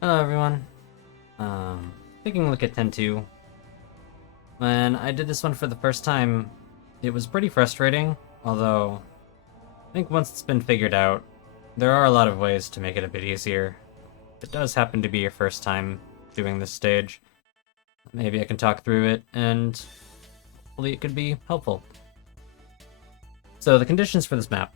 Hello everyone. Taking a look at 10-2. When I did this one for the first time, it was pretty frustrating, although I think once it's been figured out, there are a lot of ways to make it a bit easier. If it does happen to be your first time doing this stage, maybe I can talk through it, and hopefully it could be helpful. So the conditions for this map.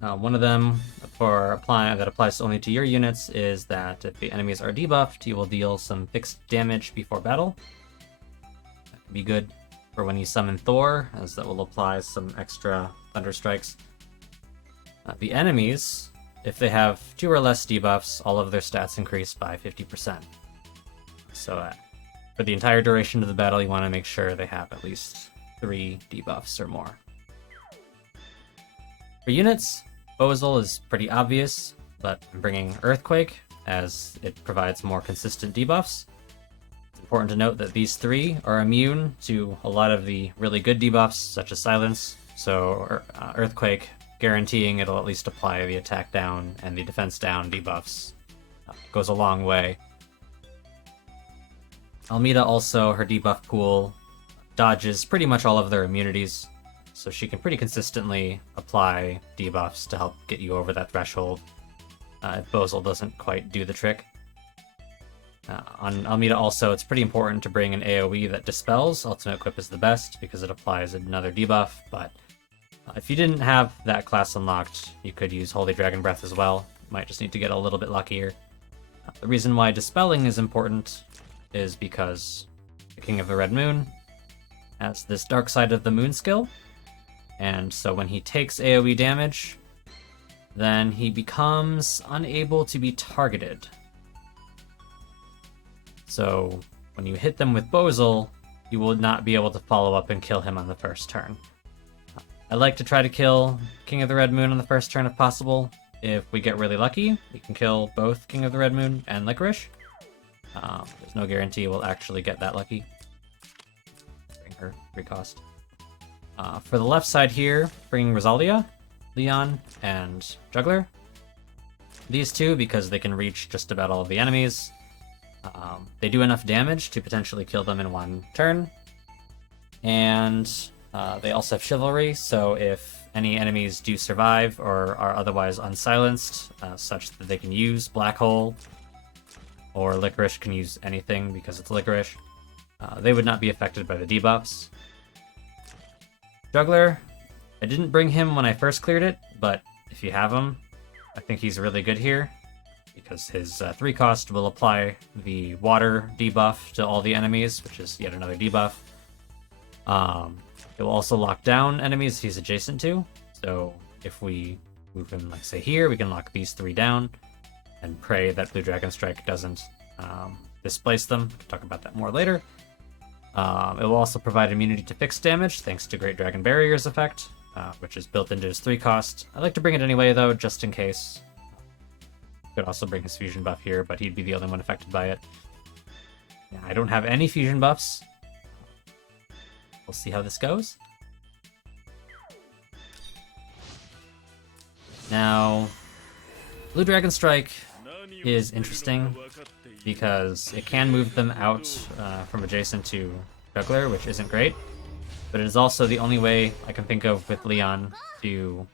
One of them that applies only to your units is that if the enemies are debuffed, you will deal some fixed damage before battle. That could be good for when you summon Thor, as that will apply some extra thunder strikes. The enemies, if they have 2 or less debuffs, all of their stats increase by 50%. So for the entire duration of the battle, you want to make sure they have at least 3 debuffs or more. For units, Bozal is pretty obvious, but I'm bringing Earthquake as it provides more consistent debuffs. It's important to note that these 3 are immune to a lot of the really good debuffs, such as Silence, so Earthquake guaranteeing it'll at least apply the attack down and the defense down debuffs goes a long way. Almeda also, her debuff pool dodges pretty much all of their immunities, so she can pretty consistently apply debuffs to help get you over that threshold if Bozal doesn't quite do the trick. On Almeda also, it's pretty important to bring an AoE that dispels. Ultimate Equip is the best because it applies another debuff, but if you didn't have that class unlocked, you could use Holy Dragon Breath as well. You might just need to get a little bit luckier. The reason why dispelling is important is because the King of the Red Moon has this Dark Side of the Moon skill, and so when he takes AoE damage, then he becomes unable to be targeted. So when you hit them with Bozal, you will not be able to follow up and kill him on the first turn. I like to try to kill King of the Red Moon on the first turn if possible. If we get really lucky, we can kill both King of the Red Moon and Licorice. There's no guarantee we'll actually get that lucky. Bring her 3 cost. For the left side here, bringing Rosalia, Leon, and Juggler. These 2 because they can reach just about all of the enemies. They do enough damage to potentially kill them in 1 turn. And they also have Chivalry, so if any enemies do survive or are otherwise unsilenced, such that they can use Black Hole, or Licorice can use anything because it's Licorice, they would not be affected by the debuffs. Juggler, I didn't bring him when I first cleared it, but if you have him, I think he's really good here, because his 3 cost will apply the water debuff to all the enemies, which is yet another debuff. It will also lock down enemies he's adjacent to, so if we move him, like say here, we can lock these 3 down, and pray that Blue Dragon Strike doesn't displace them. We'll talk about that more later. It will also provide immunity to fixed damage, thanks to Great Dragon Barrier's effect, which is built into his 3 cost. I like to bring it anyway, though, just in case. Could also bring his fusion buff here, but he'd be the only one affected by it. Yeah, I don't have any fusion buffs. We'll see how this goes. Now, Blue Dragon Strike is interesting because it can move them out from adjacent to Juggler, which isn't great, but it is also the only way I can think of with Leon to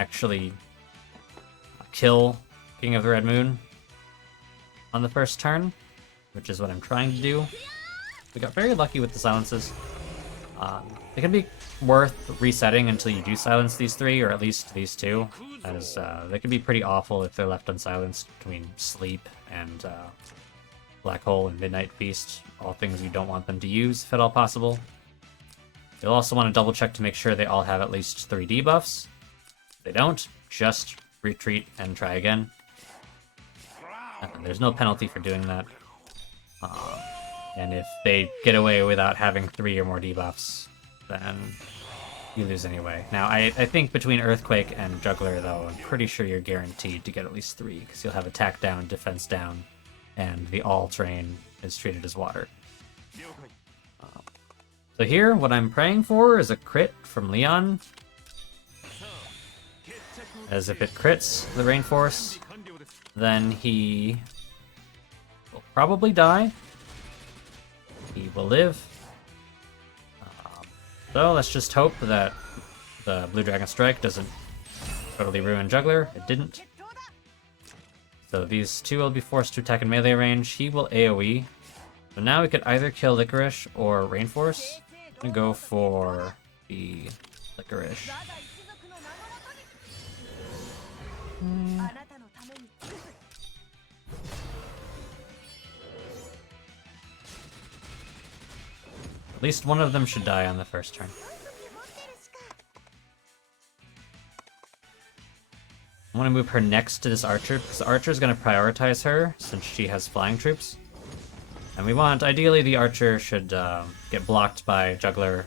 actually kill King of the Red Moon on the first turn, which is what I'm trying to do. We got very lucky with the silences. They can be worth resetting until you do silence these 3, or at least these 2, as they can be pretty awful if they're left unsilenced between Sleep and Black Hole and Midnight Feast, all things you don't want them to use, if at all possible. You'll also want to double check to make sure they all have at least 3 debuffs. If they don't, just retreat and try again. And there's no penalty for doing that. And if they get away without having 3 or more debuffs, then you lose anyway. Now, I think between Earthquake and Juggler, though, I'm pretty sure you're guaranteed to get at least 3, because you'll have attack down, defense down, and the all terrain is treated as water. So here, what I'm praying for is a crit from Leon. As if it crits the Rainforce, then he probably die. He will live. So let's just hope that the Blue Dragon Strike doesn't totally ruin Juggler. It didn't. So these two will be forced to attack in melee range. He will AoE. So now we could either kill Licorice or Rainforce. I'm gonna go for the Licorice. At least one of them should die on the first turn. I want to move her next to this archer, because the archer is going to prioritize her, since she has flying troops. And we want, ideally, the archer should get blocked by Juggler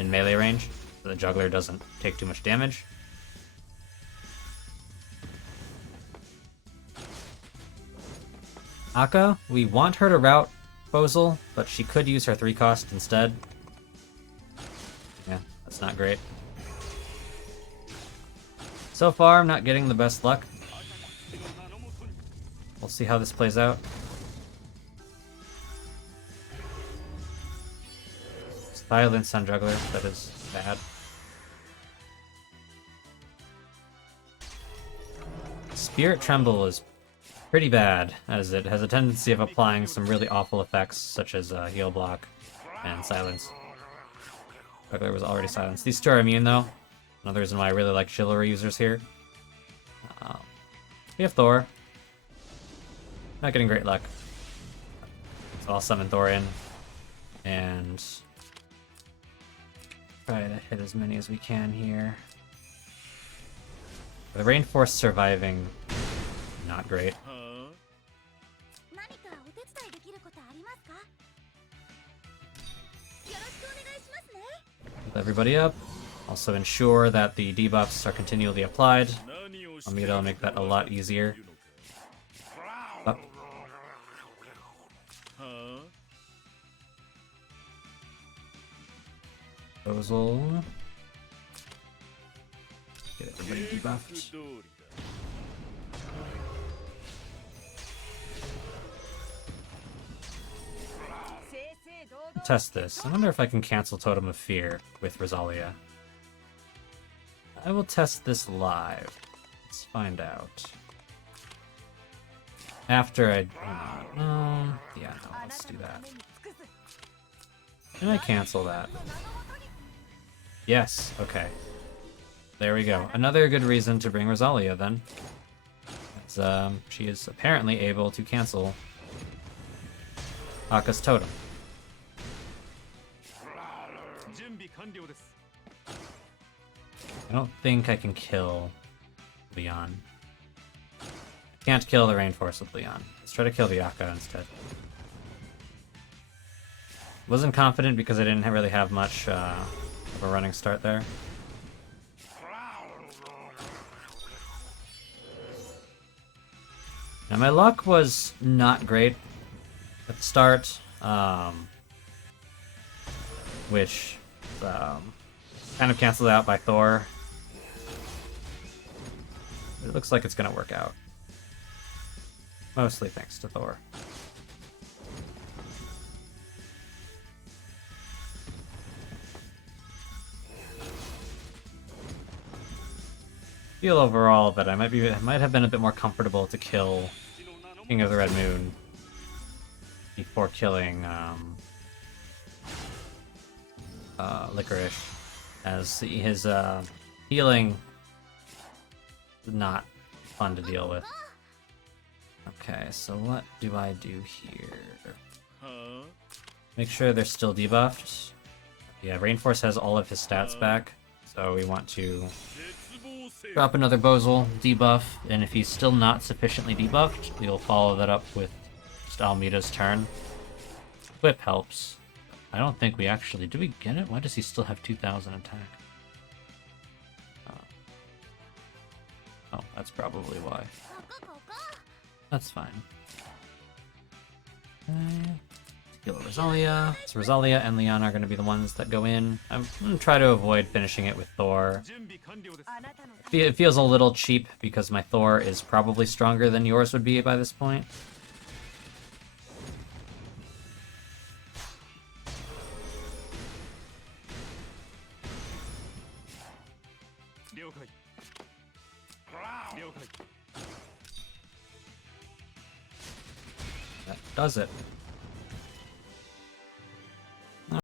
in melee range, so the Juggler doesn't take too much damage. Akka, we want her to route Bozal, but she could use her 3-cost instead. Yeah, that's not great. So far, I'm not getting the best luck. We'll see how this plays out. Silence on Juggler, that is bad. Spirit Tremble is pretty bad, as it has a tendency of applying some really awful effects, such as Heal Block and Silence. Juggler was already silenced. These two are immune, though. Another reason why I really like Chivalry users here. We have Thor. Not getting great luck. So I'll summon Thor in. And try to hit as many as we can here. The Rainforce surviving, not great. Keep everybody up. Also ensure that the debuffs are continually applied. Almeda will make that a lot easier. Up. Bozal. Get everybody debuffed. Test this. I wonder if I can cancel Totem of Fear with Rosalia. I will test this live. Let's find out. After I... yeah, no, let's do that. Can I cancel that? Yes, okay. There we go. Another good reason to bring Rosalia, then. As, she is apparently able to cancel Akka's Totem. I don't think I can kill Leon. Can't kill the Rainforce with Leon. Let's try to kill the Akka instead. Wasn't confident because I didn't really have much of a running start there. Now my luck was not great at the start, which kind of canceled out by Thor. It looks like it's going to work out. Mostly thanks to Thor. Feel overall that I might have been a bit more comfortable to kill King of the Red Moon before killing Licorice, as his healing is not fun to deal with. Okay, so what do I do here? Make sure they're still debuffed. Yeah, Rainforce has all of his stats back, so we want to drop another Bozal debuff, and if he's still not sufficiently debuffed, we'll follow that up with just Almeda's turn. Whip helps. I don't think we actually... Did we get it? Why does he still have 2,000 attack? Oh, that's probably why. That's fine. Heal Rosalia. So Rosalia and Leon are going to be the ones that go in. I'm going to try to avoid finishing it with Thor. It feels a little cheap because my Thor is probably stronger than yours would be by this point. That does it.